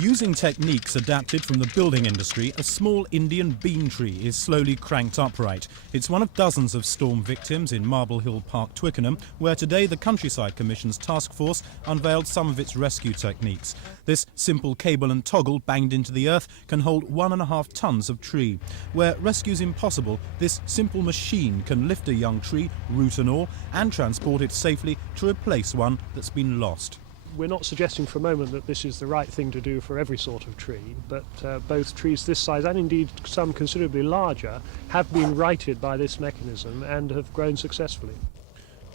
Using techniques adapted from the building industry, a small Indian bean tree is slowly cranked upright. It's one of dozens of storm victims in Marble Hill Park, Twickenham, where today the Countryside Commission's task force unveiled some of its rescue techniques. This simple cable and toggle banged into the earth can hold 1.5 tons of tree. Where rescue's impossible, this simple machine can lift a young tree, root and all, and transport it safely to replace one that's been lost. We're not suggesting for a moment that this is the right thing to do for every sort of tree, but both trees this size and indeed some considerably larger have bbing righted by this mechanism and have grown successfully.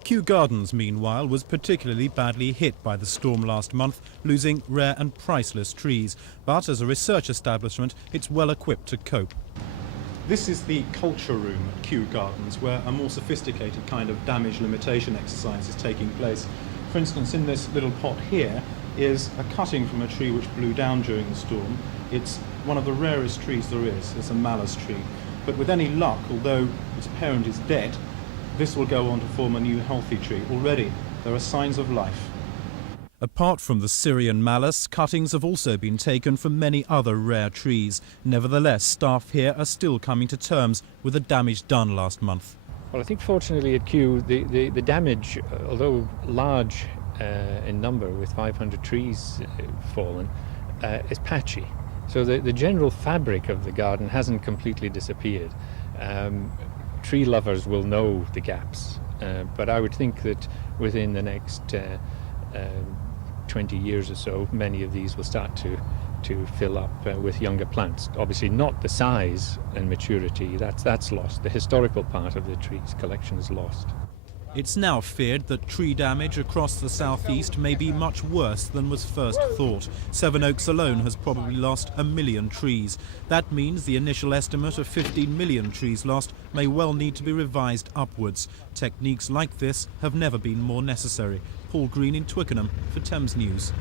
Kew Gardens, meanwhile, was particularly badly hit by the storm last month, losing rare and priceless trees. But as a research establishment, it's well equipped to cope. This is the culture room at Kew Gardens, where a more sophisticated kind of damage limitation exercise is taking place. For instance, in this little pot here is a cutting from a tree which blew down during the storm. It's one of the rarest trees there is. It's a malus tree. But with any luck, although its parent is dead, this will go on to form a new healthy tree. Already, there are signs of life. Apart from the Syrian malus, cuttings have also been taken from many other rare trees. Nevertheless, staff here are still coming to terms with the damage done last month. Well, I think fortunately at Kew, the damage, although large in number with 500 trees fallen, is patchy. So the general fabric of the garden hasn't completely disappeared. Tree lovers will know the gaps, but I would think that within the next 20 years or so, many of these will start to fill up with younger plants. Obviously not the size and maturity, that's lost. The historical part of the tree's collection is lost. It's now feared that tree damage across the southeast may be much worse than was first thought. Sevenoaks alone has probably lost 1 million trees. That means the initial estimate of 15 million trees lost may well need to be revised upwards. Techniques like this have never been more necessary. Paul Green in Twickenham for Thames News.